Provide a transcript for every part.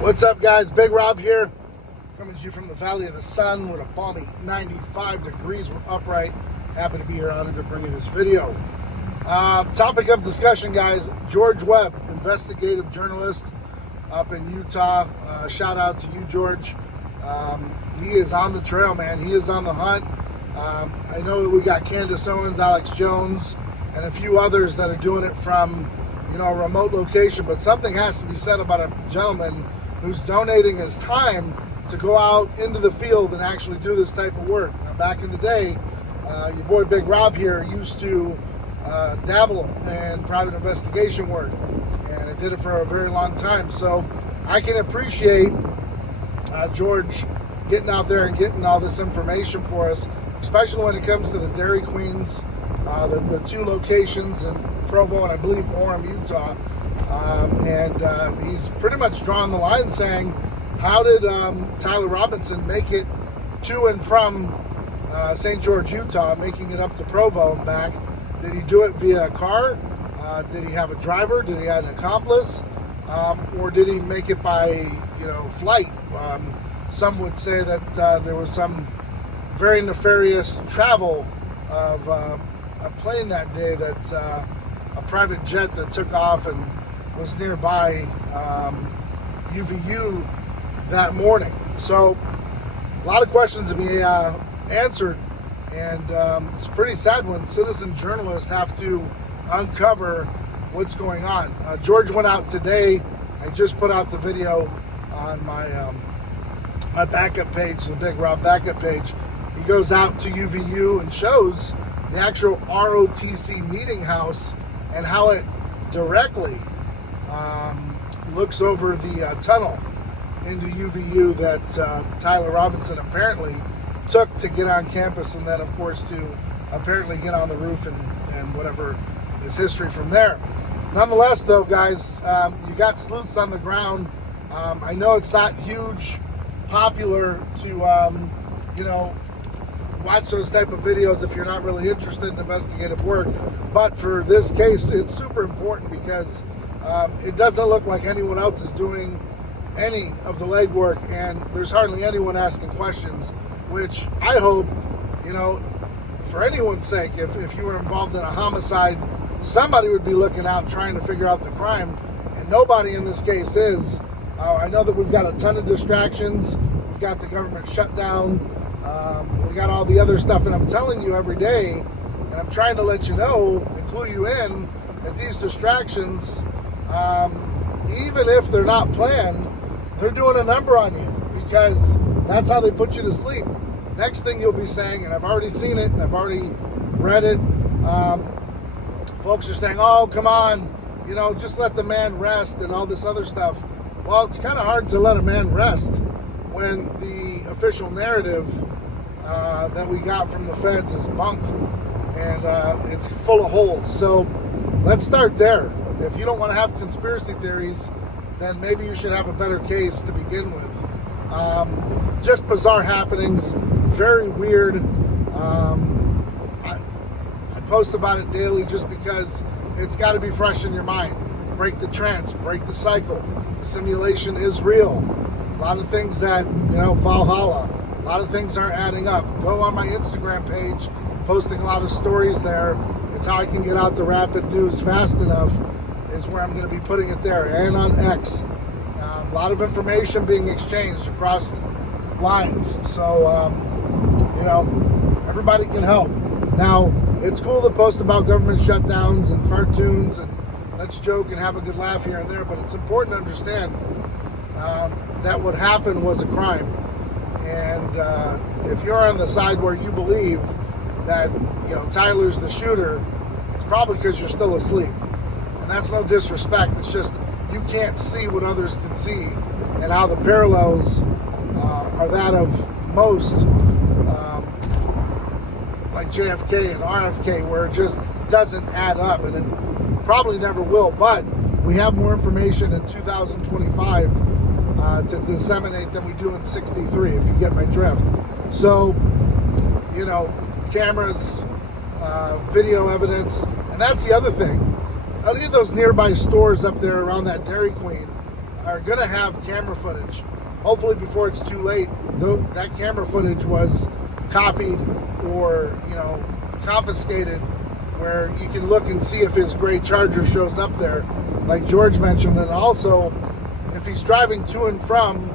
What's up, guys? Big Rob here, coming to you from the Valley of the Sun with a balmy 95 degrees. We're upright. Happy to be here, honored to bring you this video. Topic of discussion, guys. George Webb, investigative journalist up in Utah. Shout out to you, George. He is on the trail, man. He is on the hunt. I know that we got Candace Owens, Alex Jones, and a few others that are doing it from, a remote location. But something has to be said about a gentleman who's donating his time to go out into the field and actually do this type of work. Now, back in the day, your boy Big Rob here used to dabble in private investigation work, and I did it for a very long time. So I can appreciate George getting out there and getting all this information for us, especially when it comes to the Dairy Queens, the two locations in Provo and I believe Orem, Utah. And he's pretty much drawn the line saying, how did Tyler Robinson make it to and from St. George, Utah, making it up to Provo and back? Did he do it via a car? Did he have a driver? Did he have an accomplice? Or did he make it by, flight? Some would say that there was some very nefarious travel of a plane that day, that a private jet that took off and was nearby UVU that morning. So a lot of questions to be answered, and it's pretty sad when citizen journalists have to uncover what's going on. George went out today. I just put out the video on my my backup page, the Big Rob backup page. He goes out to UVU and shows the actual ROTC meeting house and how it directly looks over the tunnel into UVU that Tyler Robinson apparently took to get on campus, and then of course to apparently get on the roof and whatever is history from there. Nonetheless, though, guys, you got sleuths on the ground. I know it's not huge popular to watch those type of videos if you're not really interested in investigative work, but for this case it's super important because it doesn't look like anyone else is doing any of the legwork, and there's hardly anyone asking questions, which I hope, for anyone's sake, if you were involved in a homicide, somebody would be looking out trying to figure out the crime, and nobody in this case is. I know that we've got a ton of distractions. We've got the government shutdown. We got all the other stuff, and I'm telling you every day, and I'm trying to let you know and clue you in that these distractions, even if they're not planned, they're doing a number on you, because that's how they put you to sleep. Next thing you'll be saying, and I've already seen it and I've already read it, folks are saying, oh, come on, just let the man rest and all this other stuff. Well, it's kind of hard to let a man rest when the official narrative that we got from the feds is bunked, and it's full of holes. So let's start there. If you don't want to have conspiracy theories, then maybe you should have a better case to begin with. Just bizarre happenings, very weird. I post about it daily just because it's got to be fresh in your mind. Break the trance, break the cycle. The simulation is real. A lot of things that, Valhalla, a lot of things aren't adding up. Go on my Instagram page, posting a lot of stories there. It's how I can get out the rapid news fast enough, is where I'm going to be putting it there. And on X, a lot of information being exchanged across lines. So, everybody can help. Now, it's cool to post about government shutdowns and cartoons, and let's joke and have a good laugh here and there, but it's important to understand that what happened was a crime. And if you're on the side where you believe that, Tyler's the shooter, it's probably because you're still asleep. And that's no disrespect. It's just you can't see what others can see, and how the parallels are that of most, like JFK and RFK, where it just doesn't add up, and it probably never will. But we have more information in 2025 to disseminate than we do in 63, if you get my drift. So, cameras, video evidence, and that's the other thing. Any of those nearby stores up there around that Dairy Queen, are going to have camera footage, hopefully before it's too late. Though that camera footage was copied or, confiscated, where you can look and see if his gray Charger shows up there, like George mentioned. And also, if he's driving to and from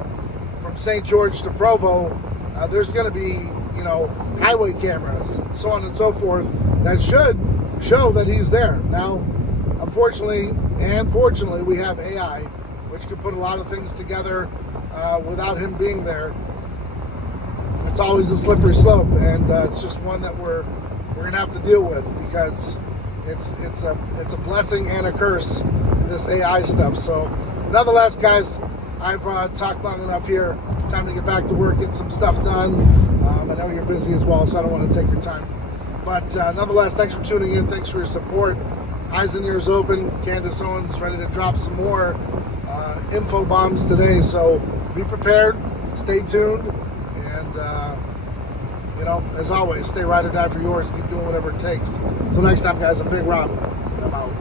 St. George to Provo, there's going to be, highway cameras, so on and so forth, that should show that he's there. Now, unfortunately and fortunately, we have AI, which can put a lot of things together without him being there. It's always a slippery slope, and it's just one that we're gonna have to deal with, because it's a blessing and a curse in this AI stuff. So, nonetheless, guys, I've talked long enough here. Time to get back to work, get some stuff done. I know you're busy as well, so I don't want to take your time. But nonetheless, thanks for tuning in. Thanks for your support. Eyes and ears open. Candace Owens ready to drop some more info bombs today. So be prepared. Stay tuned. And, as always, stay ride or die for yours. Keep doing whatever it takes. Until next time, guys, I'm Big Rob. I'm out.